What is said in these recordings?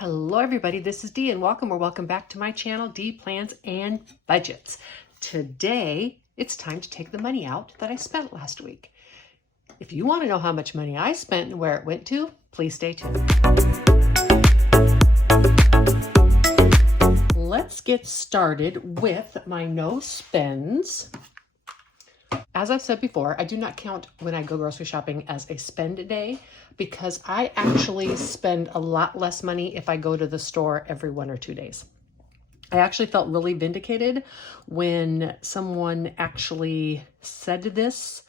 Hello everybody, this is Dee and welcome back to my channel, Dee Plans and Budgets. Today, it's time to take the money out that I spent last week. If you want to know how much money I spent and where it went to, please stay tuned. Let's get started with my no spends. As I've said before, I do not count when I go grocery shopping as a spend day because I actually spend a lot less money if I go to the store every 1 or 2 days. I actually felt really vindicated when someone actually said this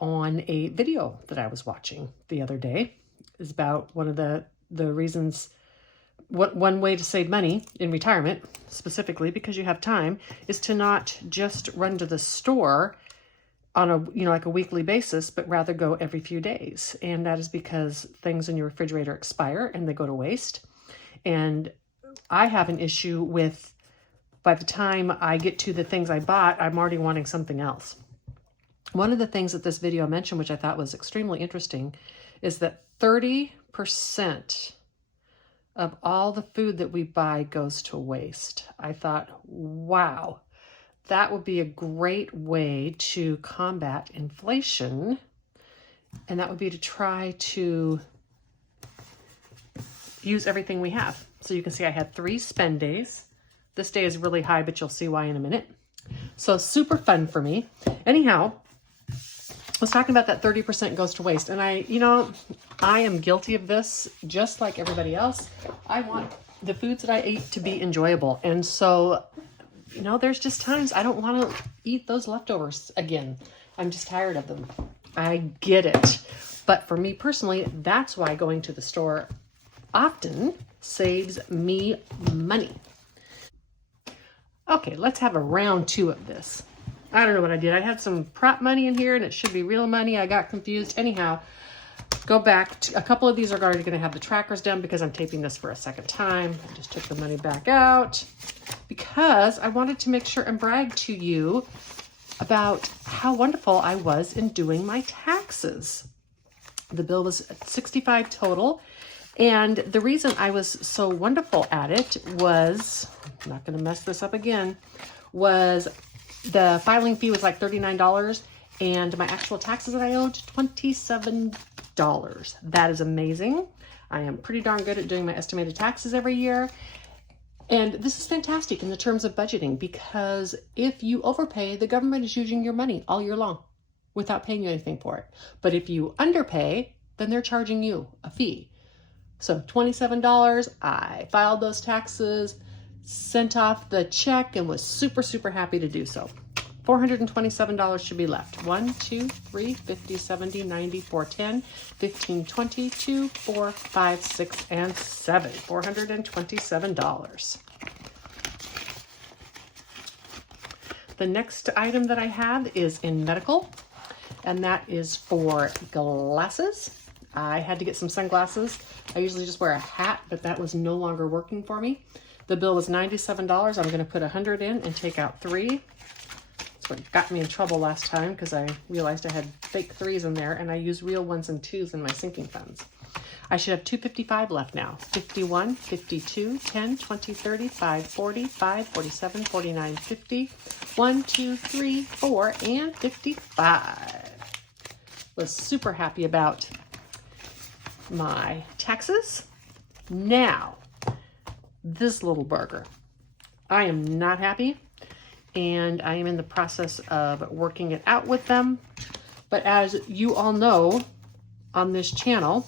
on a video that I was watching the other day. It's about one of the reasons, one way to save money in retirement, specifically because you have time, is to not just run to the store on a, like a weekly basis, but rather go every few days. And that is because things in your refrigerator expire and they go to waste. And I have an issue with, by the time I get to the things I bought, I'm already wanting something else. One of the things that this video mentioned, which I thought was extremely interesting, is that 30% of all the food that we buy goes to waste. I thought, wow. That would be a great way to combat inflation, and that would be to try to use everything we have. So you can see I had 3 spend days. This day is really high, but you'll see why in a minute. So super fun for me. Anyhow, I was talking about that 30% goes to waste, and I am guilty of this just like everybody else. I want the foods that I eat to be enjoyable, and so there's just times I don't want to eat those leftovers again. I'm just tired of them. I get it. But for me personally, that's why going to the store often saves me money. Okay, let's have a round 2 of this. I don't know what I did. I had some prop money in here and it should be real money. I got confused. Anyhow, go back to a couple of these are already going to have the trackers done because I'm taping this for a second time. I just took the money back out because I wanted to make sure and brag to you about how wonderful I was in doing my taxes. The bill was $65 total. And the reason I was so wonderful at it was, I'm not going to mess this up again, was the filing fee was like $39 and my actual taxes that I owed, $27. That is amazing. I am pretty darn good at doing my estimated taxes every year. And this is fantastic in the terms of budgeting because if you overpay, the government is using your money all year long without paying you anything for it. But if you underpay, then they're charging you a fee. So $27, I filed those taxes, sent off the check, and was super, super happy to do so. $427 should be left. 1, 2, 3, 50, 70, 90, 410, 15, 20, 2, 4, 5, 6, and 7. $427. The next item that I have is in medical, and that is for glasses. I had to get some sunglasses. I usually just wear a hat, but that was no longer working for me. The bill was $97. I'm going to put 100 in and take out 3. That's what got me in trouble last time because I realized I had fake 3s in there and I used real 1s and 2s in my sinking funds. I should have $255 left now. 51, 52, 10, 20, 30, 5, 40, 5, 47, 49, 50, 1, 2, 3, 4, and 55. Was super happy about my taxes. Now, this little burger. I am not happy, and I am in the process of working it out with them. But as you all know on this channel,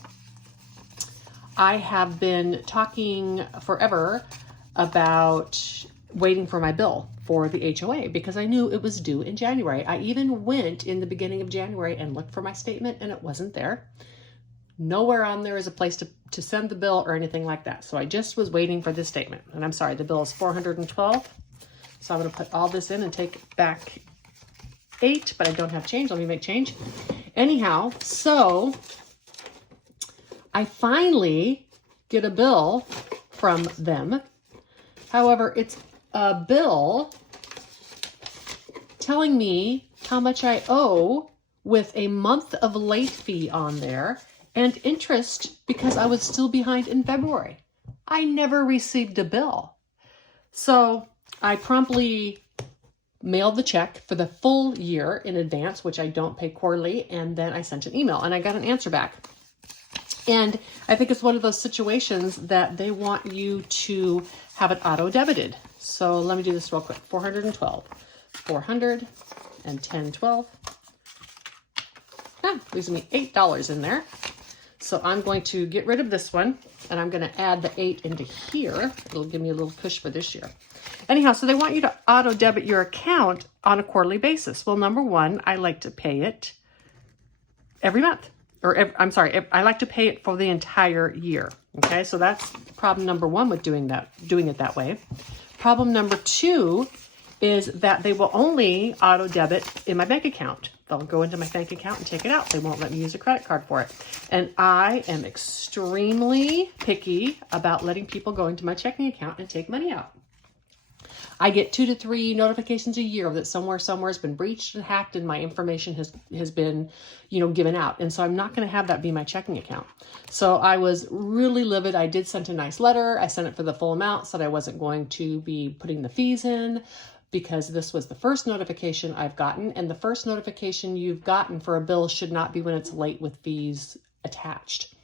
I have been talking forever about waiting for my bill for the HOA because I knew it was due in January. I even went in the beginning of January and looked for my statement and it wasn't there. Nowhere on there is a place to send the bill or anything like that. So I just was waiting for this statement. And I'm sorry, the bill is $412. So I'm going to put all this in and take back 8, but I don't have change. Let me make change. Anyhow, so I finally get a bill from them. However, it's a bill telling me how much I owe with a month of late fee on there and interest because I was still behind in February. I never received a bill. So I promptly mailed the check for the full year in advance, which I don't pay quarterly, and then I sent an email and I got an answer back. And I think it's one of those situations that they want you to have it auto debited. So let me do this real quick. 412, 400, and 1012. Leaves me $8 in there. So I'm going to get rid of this one, and I'm going to add the 8 into here. It'll give me a little push for this year. Anyhow, so they want you to auto debit your account on a quarterly basis. Well, number one, I like to pay it every month. I like to pay it for the entire year. Okay, so that's problem number one with doing it that way. Problem number two is that they will only auto debit in my bank account. They'll go into my bank account and take it out. They won't let me use a credit card for it. And I am extremely picky about letting people go into my checking account and take money out. I get 2 to 3 notifications a year that somewhere has been breached and hacked and my information has been, given out. And so I'm not going to have that be my checking account. So I was really livid. I did send a nice letter. I sent it for the full amount, said I wasn't going to be putting the fees in because this was the first notification I've gotten. And the first notification you've gotten for a bill should not be when it's late with fees attached.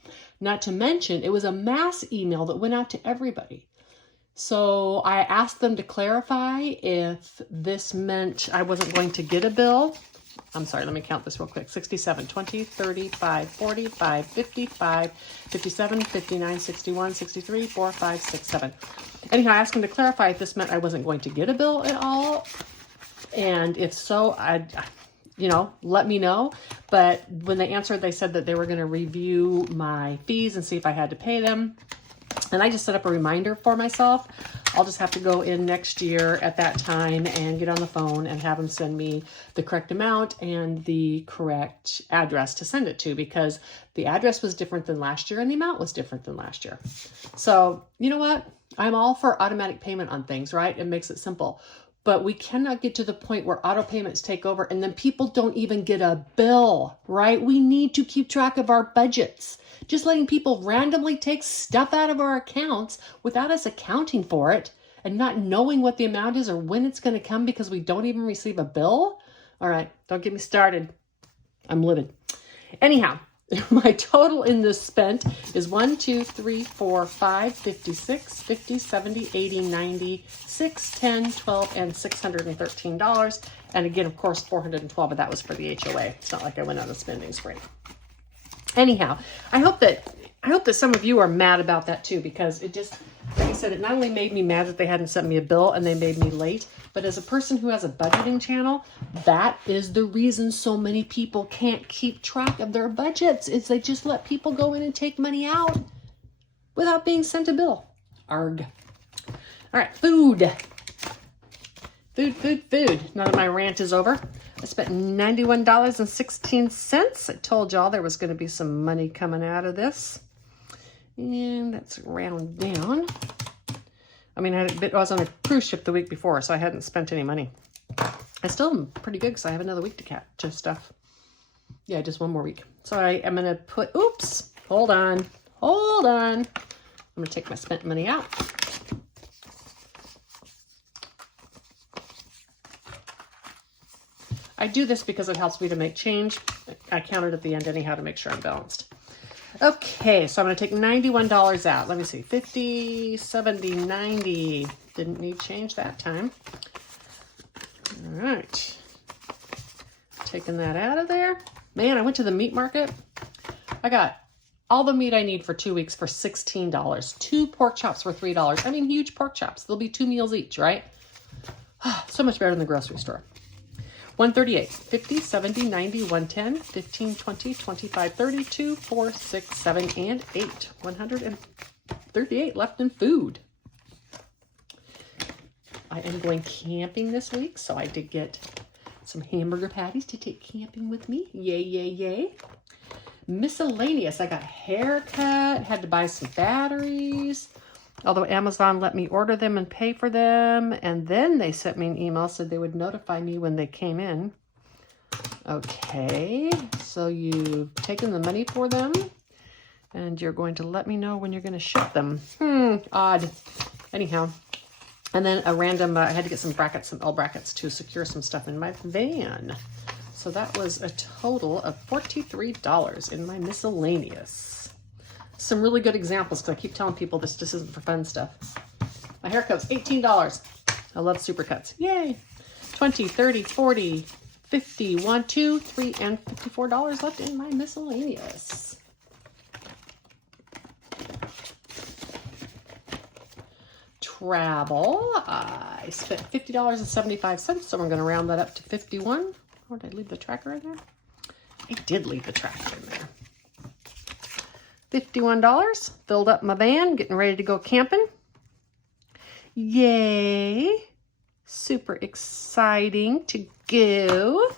Not to mention, it was a mass email that went out to everybody. So I asked them to clarify if this meant I wasn't going to get a bill. I'm sorry, let me count this real quick. 67, 20, 35, 45, 55, 57, 59, 61, 63, 4, 5, 6, 7. Anyhow, I asked them to clarify if this meant I wasn't going to get a bill at all. And if so, let me know. But when they answered, they said that they were going to review my fees and see if I had to pay them. And I just set up a reminder for myself. I'll just have to go in next year at that time and get on the phone and have them send me the correct amount and the correct address to send it to, because the address was different than last year and the amount was different than last year. So you know what? I'm all for automatic payment on things, right? It makes it simple. But we cannot get to the point where auto payments take over and then people don't even get a bill, right? We need to keep track of our budgets. Just letting people randomly take stuff out of our accounts without us accounting for it and not knowing what the amount is or when it's going to come because we don't even receive a bill. All right, don't get me started. I'm livid. Anyhow, my total in this spent is 1, 2, 3, 4, 5, 56, 50, 70, 80, 90, 6, 10, 12, and $613. And again, of course, 412, but that was for the HOA. It's not like I went on a spending spree. Anyhow, I hope that some of you are mad about that too, because it just, like I said, it not only made me mad that they hadn't sent me a bill and they made me late, but as a person who has a budgeting channel, that is the reason so many people can't keep track of their budgets, is they just let people go in and take money out without being sent a bill. Arg. All right, food. Now that my rant is over, I spent $91.16. I told y'all there was going to be some money coming out of this. And that's round down. I mean, I was on a cruise ship the week before, so I hadn't spent any money. I still am pretty good because I have another week to stuff. Yeah, just one more week. So I am going to put, hold on. I'm going to take my spent money out. I do this because it helps me to make change. I count it at the end anyhow to make sure I'm balanced. Okay, so I'm going to take $91 out. Let me see, 50, 70, 90. Didn't need change that time. All right. Taking that out of there. Man, I went to the meat market. I got all the meat I need for 2 weeks for $16. 2 pork chops for $3. I mean, huge pork chops. There'll be 2 meals each, right? So much better than the grocery store. 138, 50, 70, 90, 110, 15, 20, 25, 32, 4, 6, 7, and 8. 138 left in food. I am going camping this week, so I did get some hamburger patties to take camping with me. Yay, yay, yay. Miscellaneous. I got a haircut, had to buy some batteries. Although Amazon let me order them and pay for them. And then they sent me an email, said they would notify me when they came in. Okay, so you've taken the money for them. And you're going to let me know when you're going to ship them. Odd. Anyhow. And then a random, I had to get some brackets, some L brackets to secure some stuff in my van. So that was a total of $43 in my miscellaneous. Some really good examples, because I keep telling people this just isn't for fun stuff. My haircut's $18. I love supercuts. Yay! 20, 30, 40, 50, 1, 2, 3, and $54 left in my miscellaneous. Travel, I spent $50.75, so we're going to round that up to 51. Or did I leave the tracker in there? I did leave the tracker in there. $51, filled up my van, getting ready to go camping. Yay! Super exciting to go.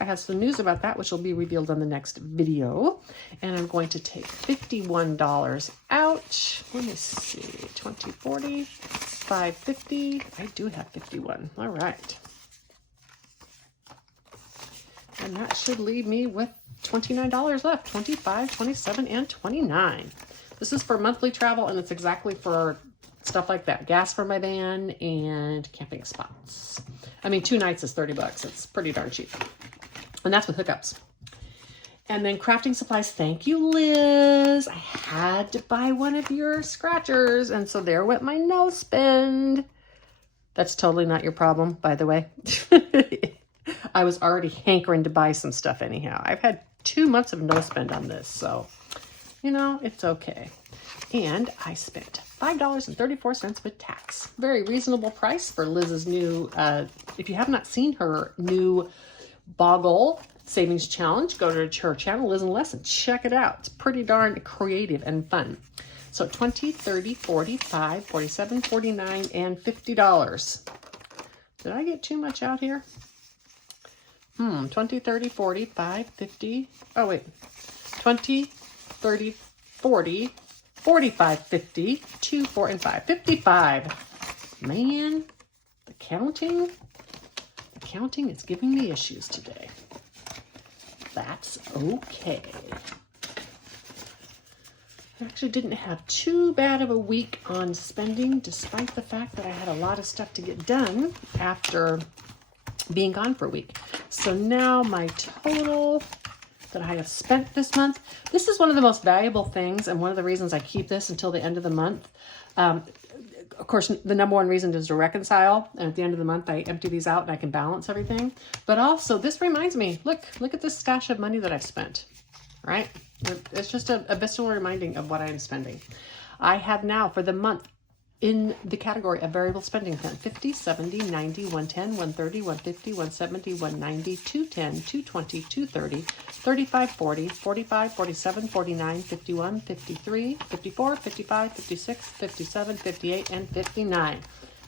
I have some news about that, which will be revealed on the next video. And I'm going to take $51 out. Let me see, 20, 40, 550. I do have 51. All right. And that should leave me with $29 left. 25, 27, and 29. This is for monthly travel, and it's exactly for stuff like that. Gas for my van and camping spots. I mean, 2 nights is 30 bucks. It's pretty darn cheap. And that's with hookups. And then crafting supplies. Thank you, Liz. I had to buy one of your scratchers. And so there went my no spend. That's totally not your problem, by the way. I was already hankering to buy some stuff anyhow. I've had 2 months of no spend on this. So, you know, it's okay. And I spent $5.34 with tax. Very reasonable price for Liz's new, if you have not seen her new Boggle Savings Challenge, go to her channel, Liz and Les, and check it out. It's pretty darn creative and fun. So 20, 30, 45, 47, 49, and $50. Did I get too much out here? 20, 30, 40, 5, 50. Oh, wait. 20, 30, 40, 45, 50, 2, 4, and 5. 55. Man, the counting is giving me issues today. That's okay. I actually didn't have too bad of a week on spending, despite the fact that I had a lot of stuff to get done after being gone for a week. So now my total that I have spent this month, this is one of the most valuable things, and one of the reasons I keep this until the end of the month. Of course, the number one reason is to reconcile, and at the end of the month I empty these out and I can balance everything. But also, this reminds me, look at this stash of money that I've spent, right? It's just a visceral reminding of what I am spending. I have now, for the month, in the category of variable spending plan, 50, 70, 90, 110, 130, 150, 170, 190, 210, 220, 230, 35, 40, 45, 47, 49, 51, 53, 54, 55, 56, 57, 58, and 59.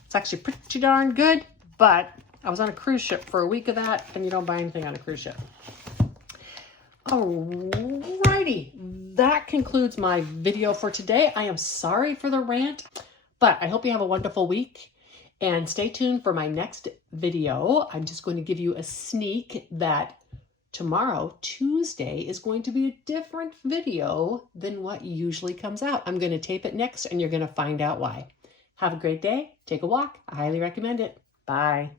It's actually pretty darn good, but I was on a cruise ship for a week of that, and you don't buy anything on a cruise ship. Alrighty, that concludes my video for today. I am sorry for the rant, but I hope you have a wonderful week, and stay tuned for my next video. I'm just going to give you a sneak that tomorrow, Tuesday, is going to be a different video than what usually comes out. I'm going to tape it next, and you're going to find out why. Have a great day. Take a walk. I highly recommend it. Bye.